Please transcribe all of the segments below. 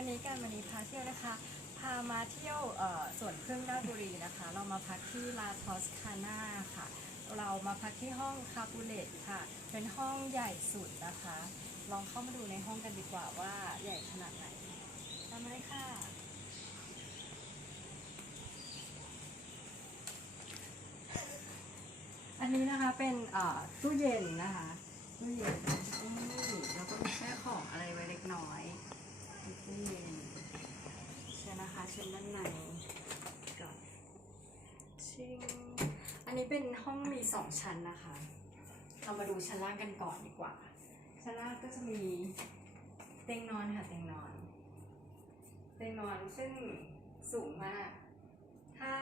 วันนี้การวันนี้พาเที่ยวนะคะ พามาเที่ยวเอ่อสวนพึ่งราชบุรีนะคะ เรามาพักที่ลาทอสคาน่าค่ะ เรามาพักที่ห้องคาปูเลตค่ะ เป็นห้องใหญ่สุดนะคะ ลองเข้ามาดูในห้องกันดีกว่าว่าใหญ่ขนาดไหนตามมาเลยค่ะอันนี้นะคะเป็นตู้เย็นนะคะตู้เย็นนี่แล้วก็มีแช่ของอะไรไว้เล็กน้อยมีตู้เย็นเชิญนด้านในก่อนชิงอันนี้เป็นห้องมีสองชั้นนะคะ เรามาดูชั้นล่างกันก่อนดีกว่า ชั้นล่างก็จะมีเตียงนอนค่ะเตียงนอน เตียงนอนซึ่งสูงมาก ถ้า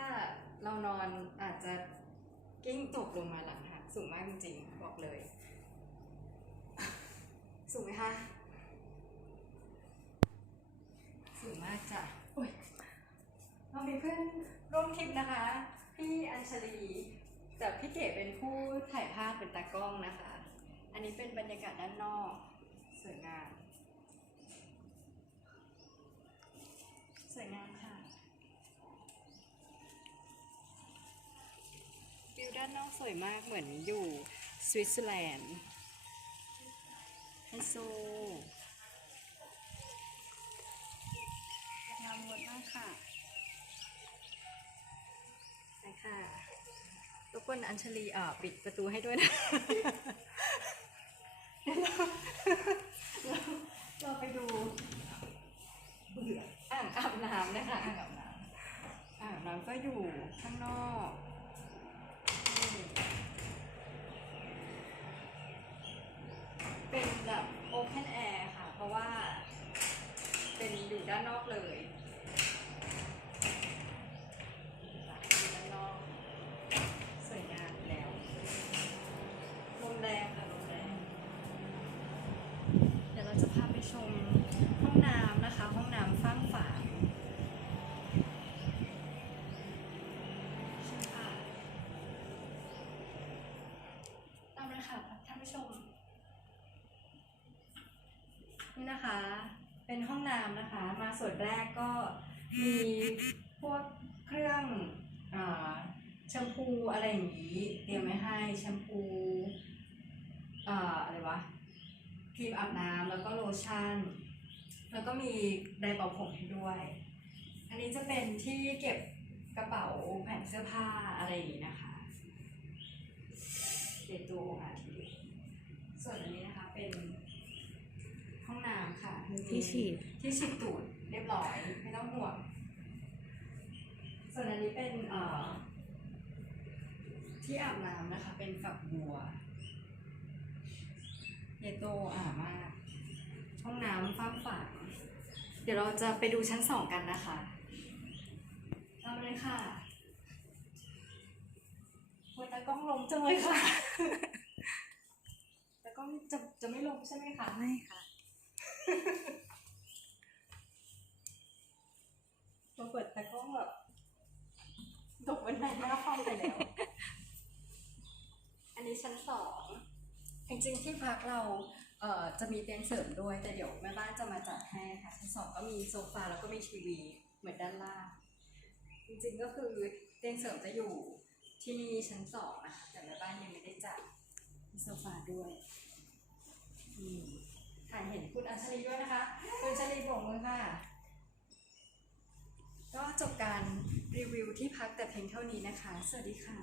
เรานอนอาจจะกิ้งตกลงมาหลังหักสูงมากจริงๆบอกเลย สูงไหมคะสูงมากจ้ะโอ้ย รามีเพื่อนร่วมทริปนะคะ พี่อัญชลีแต่พี่เก๋เป็นผู้ถ่ายภาพเป็นตากล้องนะคะ อันนี้เป็นบรรยากาศด้านนอกสวยงาม สวยงามค่ะวิวด้านนอกสวยมากเหมือนอยู่สวิตเซอร์แลนด์ไฮโซงามหมดมากค่ะ ทุกคนอัญชลีอ่าปิดประตูให้ด้วยนะ เราไปดูอ่างอาบน้ำนะคะอ่างอาบน้ำอ่างน้ำก็อยู่ข้างนอกเป็นแบบโอเพนแอร์ค่ะ เพราะว่า เป็นอยู่ด้านนอกเลยด้านนอก สวยงามอยู่แล้วลมแรงค่ะลมแรง เดี๋ยวเราจะพาไป ชมห้องน้ำนะคะ ห้องน้ำฟ้างฝาตามเลยค่ะท่านผู้ชม นี่นะคะ เป็นห้องน้ำนะคะ มาส่วนแรกก็มีพวกเครื่องอแชมพูอะไรอย่างนี้ เตรียมไว้ให้แชมพูอ่าอะไรวะ ครีมอาบน้ำแล้วก็โลชั่น แล้วก็มีไดร์เป่าผมให้ด้วย อันนี้จะเป็นที่เก็บกระเป๋าแผ่นเสื้อผ้าอะไรอย่างนี้นะคะเดตูค่ะส่วนอันนี้นะคะเป็นห้องน้ำค่ะมีที่ฉีดที่ฉีดตูดเรียบร้อยไม่ต้องห่วง ส่วนอันนี้เป็นเอ่อที่อาบน้ำนะคะ เป็นฝักบัว เยโตอ่ามาก ห้องน้ำฟ้าฝางเดี๋ยวเราจะไปดูชั้นสองกันนะคะตามมาเลยค่ะโอ้ยตากล้องลงจังเลยค่ะตากล้องจะจะไม่ลงใช่ไหมคะ ไม่ค่ะ เราเปิดตากล้องแบบตกบันไดหน้าห้องไปแล้ว อันนี้ชั้นสอง จริงๆที่พักเราเอ่อจะมีเตียงเสริมด้วย แต่เดี๋ยวแม่บ้านจะมาจัดให้ค่ะชั้นสองก็มีโซฟาแล้วก็มีทีวีเหมือนด้านล่าง จริงๆก็คือเตียงเสริมจะอยู่ที่นี่ชั้นสองนะคะแต่แม่บ้านยังไม่ได้จัดมีโซฟาด้วยอืมถ่ายเห็นคุณอัญชลีด้วยนะคะ คุณอัญชลีโบกมือค่ะ ก็จบการรีวิวที่พักแต่เพียงเท่านี้นะคะ สวัสดีค่ะ